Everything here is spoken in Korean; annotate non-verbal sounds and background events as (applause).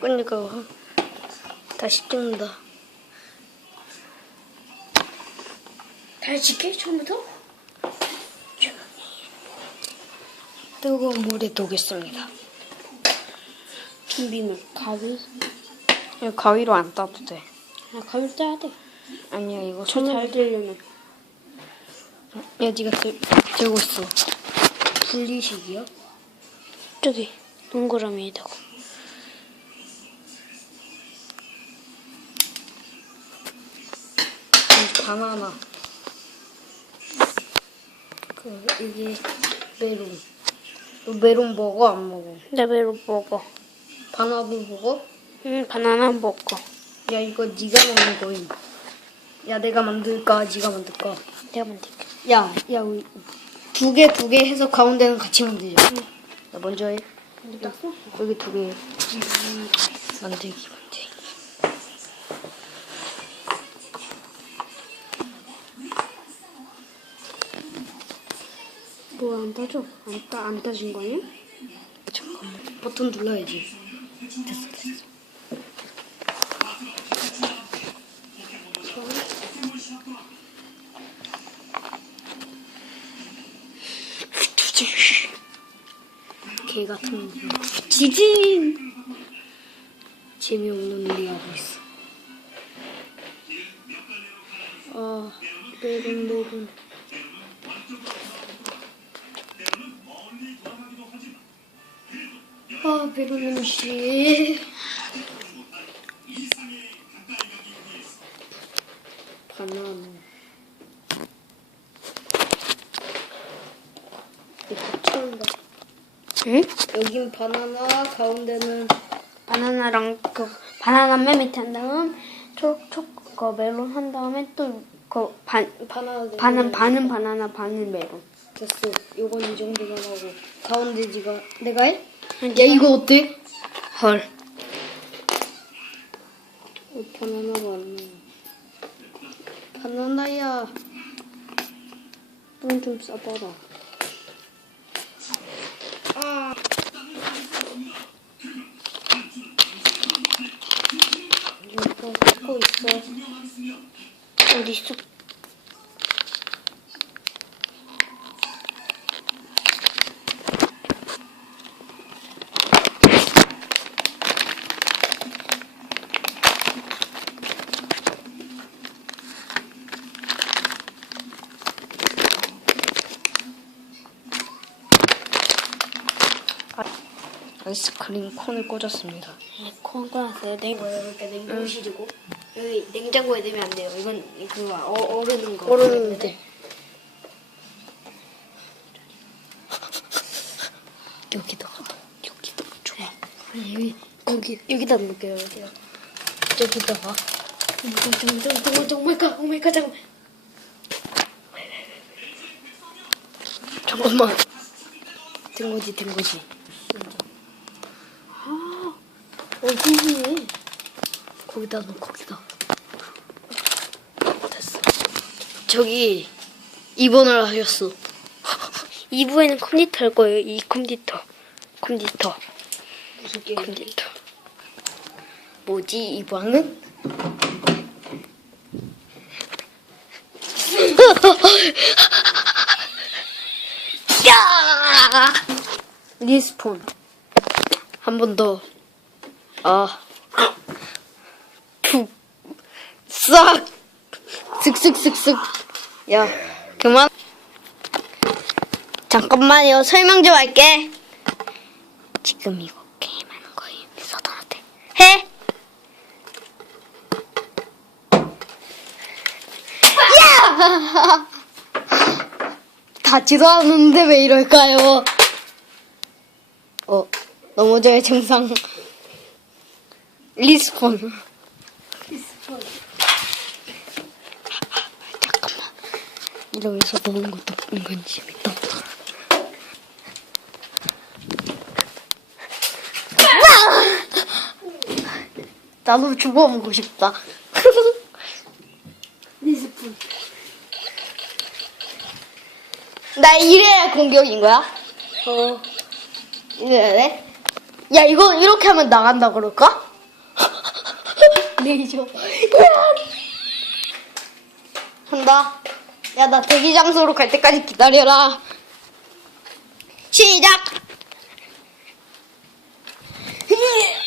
그러니까 다시 찍는다. 다시 찍게 처음부터? 뜨거운 물에 녹였습니다. 준비물 가위. 이거 가위로 안 따도 돼. 아 가위 떼야 돼. 아니야 이거 저 손을 잘 되려면 야 네가 들, 들고 있어. 분리식이요? 저기 동그라미에다가. 이 바나나. 그 이게 메론. 너 메론 먹어 안 먹어? 레벨로 먹어. 바나나 먹어? 응 바나나 먹어. 야 이거 네가 먹는 거임. 야 내가 만들까? 네가 만들까? 내가 만들게. 야, 야, 우리 두 개, 두 개 해서 가운데는 같이 만들자. 나 먼저 해. 여기 두 개. 만들기, 뭐야 안 따져? 안, 따, 안 따진 거 아니야? 잠깐만. 버튼 눌러야지. 됐어, 됐어. 개 같은 거. 지진! 재미없는 일이 하고 있어. 아, 매운 매운. 아, 매운 음식. 바나나. 이거 처음 봐. 응? 여긴 바나나, 가운데는 바나나랑 그 바나나 맨 밑에 한 다음 초초그 멜론 한 다음에 또그반 바나나. 반은 반은 바나나 반은 멜론. 됐어. 요건 이 정도만 하고 가운데 네가 내가 해? 야, 야 이거 어때? 헐. 어, 바나나가 안 나와. 바나나야. 똥좀 싸봐라. 아. 이거 찍고 있어. 어디 있어? 아이스크림 콘을 꽂았습니다. 네, 콩 꺼놨어요. 냉 이렇게 냉동실이고 여기 냉장고에 넣으면 안 돼요. 이건 그거 어, 오르는 거. 오르는데 여기다가 (laughs) 여기다 좋아. 아니 여기 거기 여기다 놓을게요. 여기다. 여기다가 정말 정말 정말 정말 가 정말. 잠깐만. 된 거지 된 거지. 아, 어디니? 거기다 넣어 거기다. 됐어. 저기 2번을 하셨어. (laughs) 2부에는 컴퓨터 할 거예요. 이 컴퓨터. 컴퓨터. 무슨 게임? 컴퓨터. 뭐지 2번은? (laughs) 야! 리스폰. 한 번 더. 아. 푹. 싹. 슥슥슥슥. 야, 그만. 잠깐만요. 설명 좀 할게. 지금 이거 게임하는 거예요. 서던한테. 해. 야! 닿지도 않았는데 왜 이럴까요? 어, 넘어져야 정상. 리스폰. 잠깐만. 이러면서 노는 것도 은근 재밌다. 나도 죽어보고 싶다. (laughs) 리스폰. 나 1회 공격인 거야? 어. 1회네? 야, 이거 이렇게 하면 나간다 그럴까? (laughs) 네, 레이저. 한다. 야, 나 대기 장소로 갈 때까지 기다려라. 시작! (laughs)